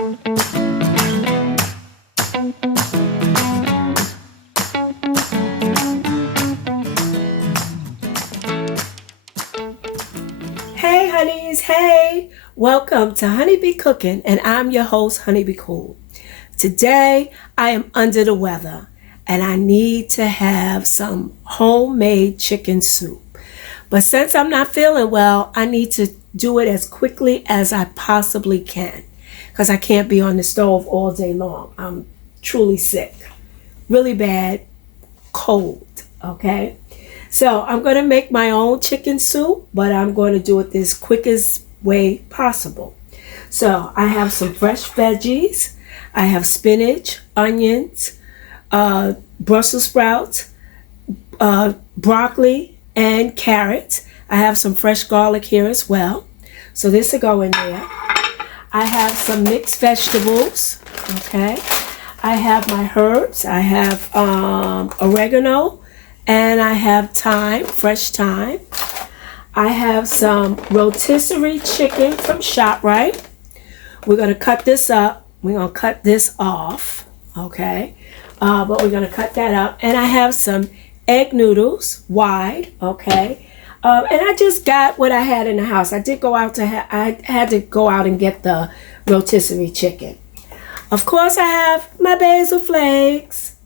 Hey honeys, hey! Welcome to Honeybee Cooking, and I'm your host, Honeybee Cool. Today, I am under the weather, and I need to have some homemade chicken soup. But since I'm not feeling well, I need to do it as quickly as I possibly can, because I can't be on the stove all day long. I'm truly sick, really bad cold, okay? So I'm going to make my own chicken soup, but I'm going to do it this quickest way possible. So I have some fresh veggies. I have spinach, onions, Brussels sprouts, broccoli, and carrots. I have some fresh garlic here as well. So this will go in there. I have some mixed vegetables, okay? I have my herbs. I have oregano. And I have thyme, fresh thyme. I have some rotisserie chicken from ShopRite. We're going to cut this up. We're going to cut this off, okay? But we're going to cut that up. And I have some egg noodles, wide, okay? And I just got what I had in the house. I did go out I had to go out and get the rotisserie chicken. Of course, I have my basil flakes.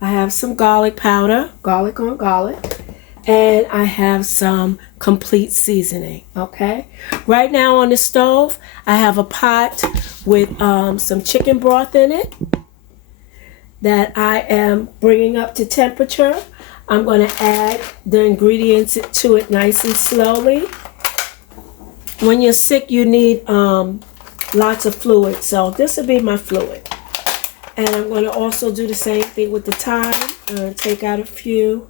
I have some garlic powder, garlic on garlic, and I have some complete seasoning, okay? Right now on the stove, I have a pot with some chicken broth in it that I am bringing up to temperature. I'm going to add the ingredients to it nice and slowly. When you're sick, you need lots of fluid, so this will be my fluid. And I'm going to also do the same thing with the thyme. I'm going to take out a few.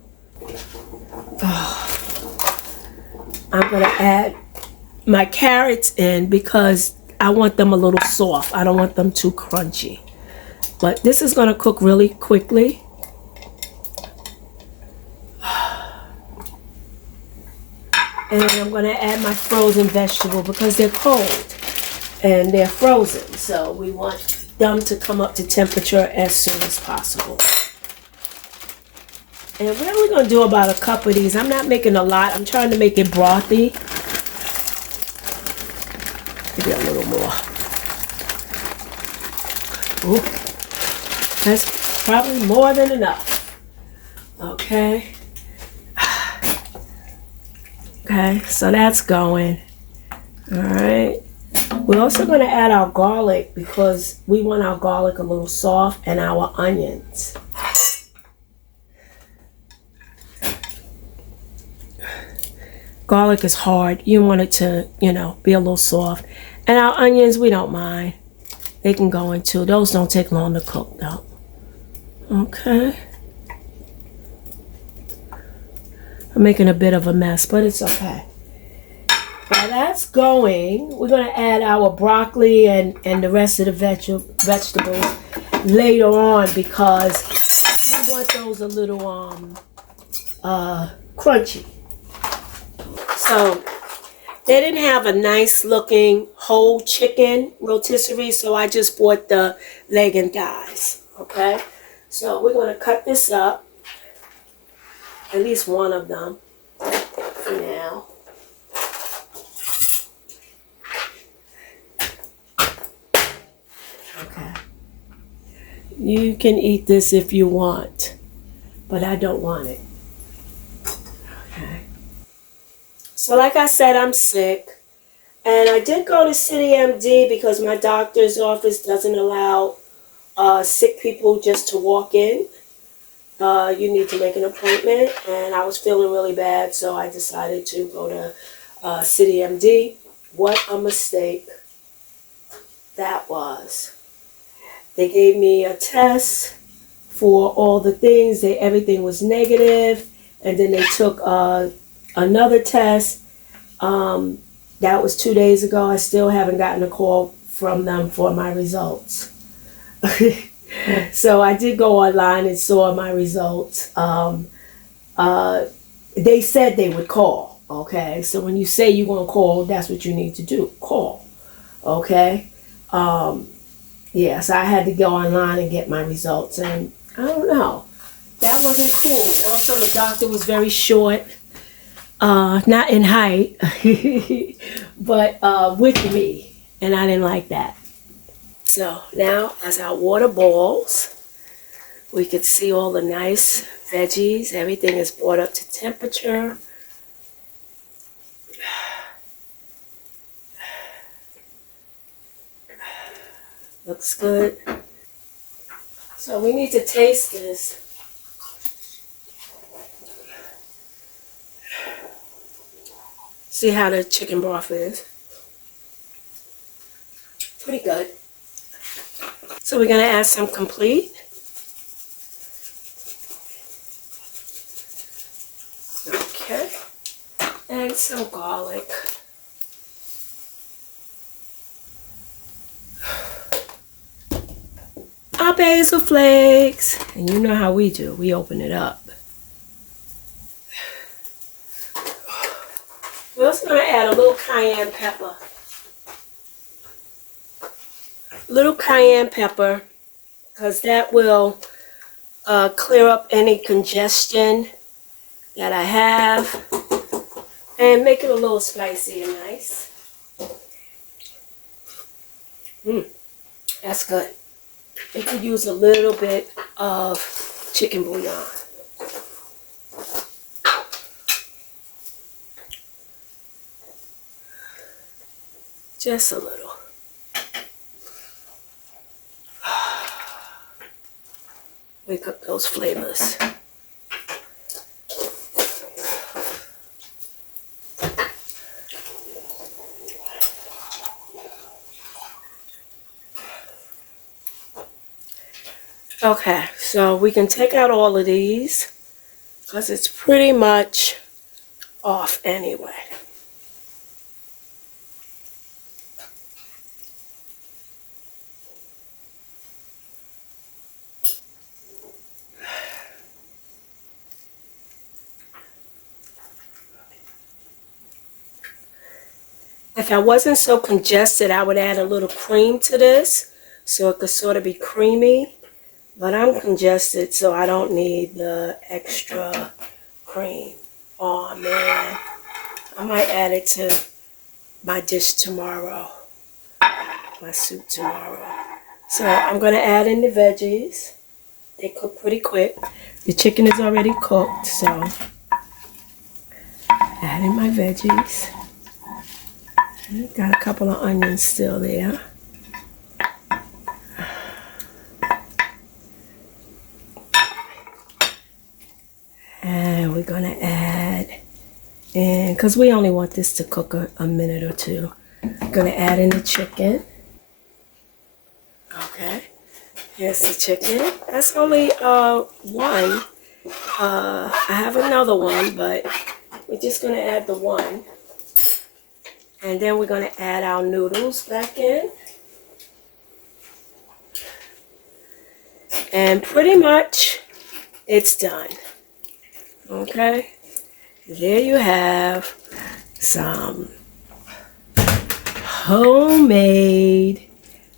I'm going to add my carrots in because I want them a little soft. I don't want them too crunchy. But this is going to cook really quickly. And I'm going to add my frozen vegetable because they're cold and they're frozen. So we want them to come up to temperature as soon as possible. And we're only going to do about a cup of these. I'm not making a lot. I'm trying to make it brothy. Maybe a little more. Ooh, that's probably more than enough. Okay. Okay, so that's going. All right. We're also going to add our garlic because we want our garlic a little soft, and our onions. Garlic is hard. You want it to, be a little soft. And our onions, we don't mind. They can go in too. Those don't take long to cook though. Okay. I'm making a bit of a mess, but it's okay. While that's going, we're going to add our broccoli and the rest of the vegetables later on because we want those a little crunchy. So they didn't have a nice looking whole chicken rotisserie, so I just bought the leg and thighs. Okay, so we're going to cut this up, at least one of them for now. Okay. You can eat this if you want, but I don't want it. Okay. So like I said, I'm sick. And I did go to City MD because my doctor's office doesn't allow sick people just to walk in. You need to make an appointment. And I was feeling really bad, so I decided to go to City MD. What a mistake that was. They gave me a test for all the things. Everything was negative. And then they took another test. That was 2 days ago. I still haven't gotten a call from them for my results. So I did go online and saw my results. They said they would call. Okay. So when you say you're going to call, that's what you need to do. Call. Okay. Yeah, so I had to go online and get my results, and I don't know. That wasn't cool. Also, the doctor was very short, not in height, but with me, and I didn't like that. So now, as our water boils, we could see all the nice veggies. Everything is brought up to temperature. Looks good. So we need to taste this. See how the chicken broth is. Pretty good. So we're gonna add some complete. Okay. And some garlic. Our basil flakes. And you know how we do. We open it up. We're also gonna add a little cayenne pepper. Little cayenne pepper, because that will clear up any congestion that I have and make it a little spicy and nice. That's good. You could use a little bit of chicken bouillon. Just a little. Wake up those flavors. Okay, so we can take out all of these because it's pretty much off anyway. If I wasn't so congested, I would add a little cream to this so it could sort of be creamy. But I'm congested, so I don't need the extra cream. Oh man, I might add it to my dish tomorrow, my soup tomorrow. So I'm gonna add in the veggies. They cook pretty quick. The chicken is already cooked, so add in my veggies. Got a couple of onions still there. And we're gonna add in, because we only want this to cook a minute or two. I'm gonna add in the chicken. Okay, here's the chicken. That's only one. I have another one, but we're just gonna add the one. And then we're gonna add our noodles back in. And pretty much it's done. Okay, there you have some homemade,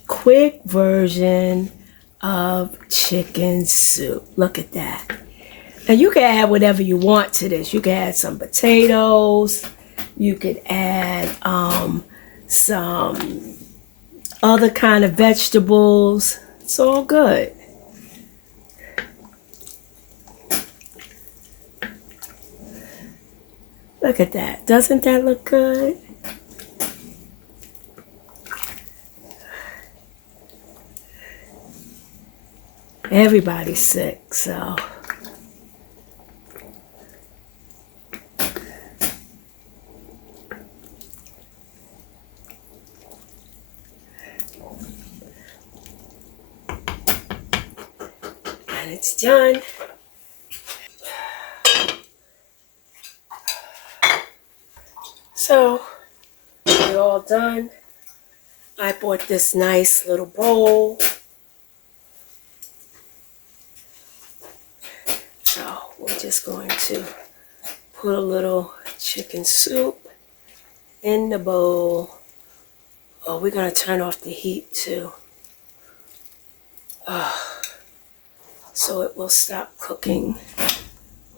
quick version of chicken soup. Look at that. And you can add whatever you want to this. You can add some potatoes. You could add some other kind of vegetables. It's all good. Look at that. Doesn't that look good? Everybody's sick, so. And it's done. So, we're all done. I bought this nice little bowl. So, we're just going to put a little chicken soup in the bowl Oh, we're going to turn off the heat too. So it will stop cooking.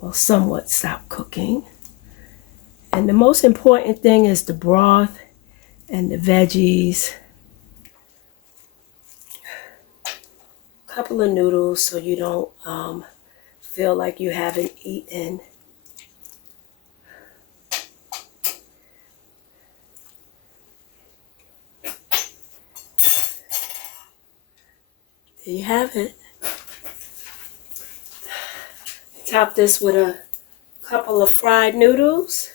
Will somewhat stop cooking. And the most important thing is the broth and the veggies. A couple of noodles so you don't feel like you haven't eaten. There you have it. Top this with a couple of fried noodles.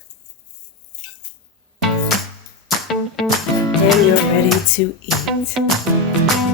And you're ready to eat.